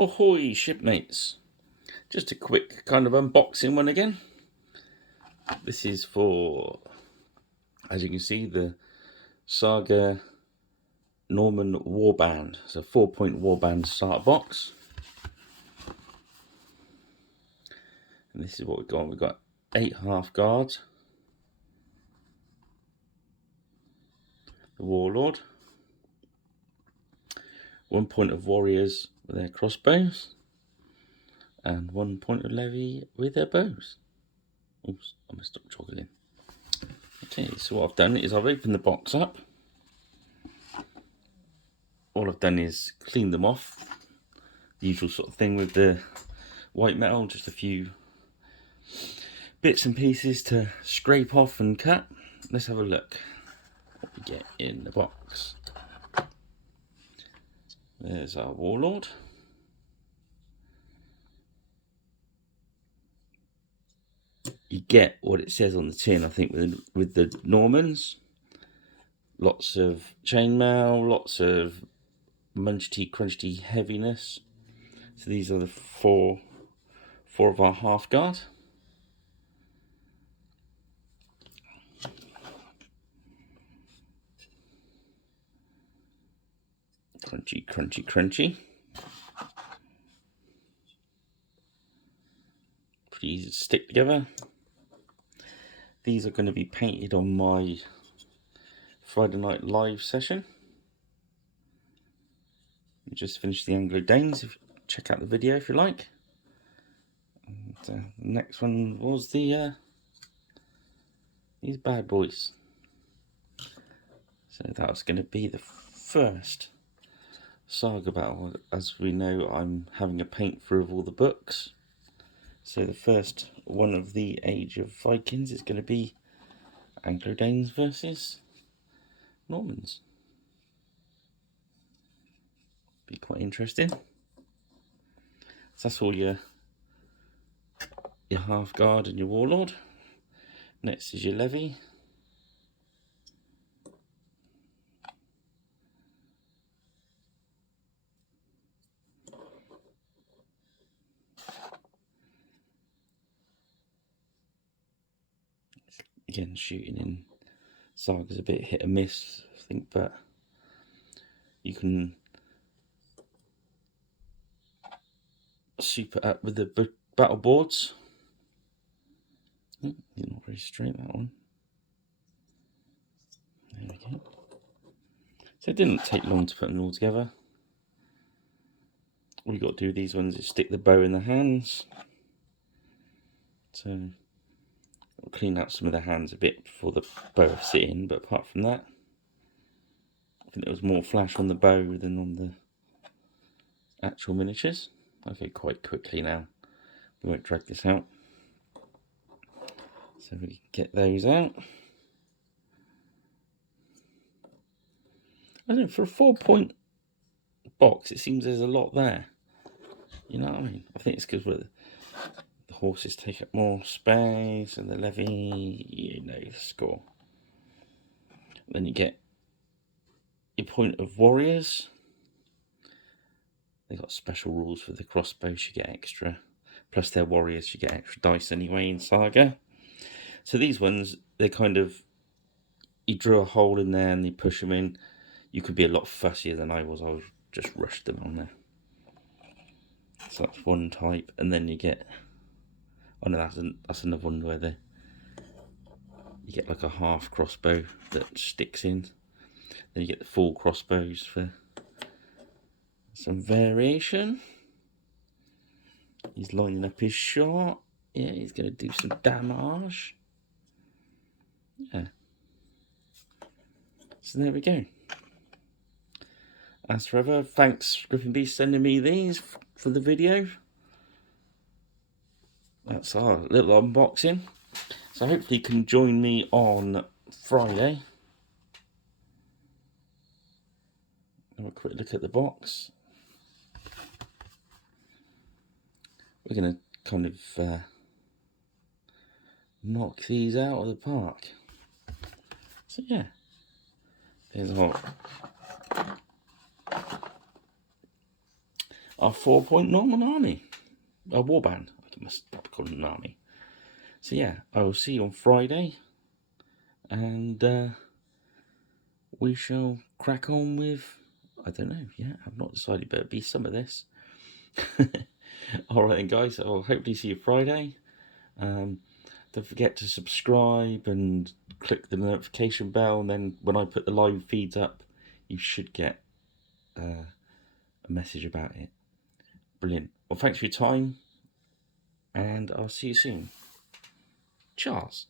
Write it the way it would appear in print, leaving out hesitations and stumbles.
Ahoy shipmates, just a quick kind of unboxing one again. This is for, as you can see, the Saga Norman Warband. It's a 4-point Warband starter box. And this is what we've got. We've got 8 half guards, the Warlord, 1 point of warriors with their crossbows, and 1 point of levy with their bows. Oops, I messed up chocolate. Okay, so what I've done is I've opened the box up. All I've done is clean them off. The usual sort of thing with the white metal, just a few bits and pieces to scrape off and cut. Let's have a look what we get in the box. There's our Warlord. You get what it says on the tin, I think, with the Normans. Lots of chainmail, lots of munchy, crunchy heaviness. So these are the four of our half guard. Crunchy, crunchy, crunchy. Pretty easy to stick together. These are going to be painted on my Friday night live session. We just finished the Anglo-Danes. Check out the video if you like. And, the next one was the these bad boys. So that was going to be the first saga battle. As we know, I'm having a paint through of all the books. So the first one of the Age of Vikings is going to be Anglo-Danes versus Normans. Be quite interesting. So that's all your half guard and your Warlord. Next is your levy. Again, shooting in Saga's a bit hit and miss, I think, but you can soup it up with the battle boards. You're not very straight, that one. There we go. So it didn't take long to put them all together. All you got to do with these ones is stick the bow in the hands. So I'll clean out some of the hands a bit before the bow sit in, but apart from that, I think there was more flash on the bow than on the actual miniatures. I go quite quickly now. We won't drag this out. So we get those out. I don't know, for a 4-point box, it seems there's a lot there. You know what I mean? I think it's because the horses take up more space and the levy, you know the score. Then you get your point of warriors. They got special rules for the crossbows, you get extra. Plus their warriors, you get extra dice anyway in Saga. So these ones, they kind of, you drill a hole in there and you push them in. You could be a lot fussier than I was just rushed them on there. So that's one type, and then you get, oh no, that's another one where you get like a half crossbow that sticks in. Then you get the full crossbows for some variation. He's lining up his shot. Yeah, he's going to do some damage. Yeah. So there we go. As forever, thanks Griffin Beast sending me these for the video. That's our little unboxing. So hopefully you can join me on Friday. Have a quick look at the box. We're going to kind of knock these out of the park. So yeah, there's our our 4-point normal army. A warband. I must probably call it an army. So yeah, I will see you on Friday. And we shall crack on with, I don't know, yeah, I've not decided, but it'll be some of this. Alright then guys, I'll hopefully see you Friday. Don't forget to subscribe and click the notification bell, and then when I put the live feeds up, you should get a message about it. Brilliant. Well, thanks for your time, and I'll see you soon. Cheers.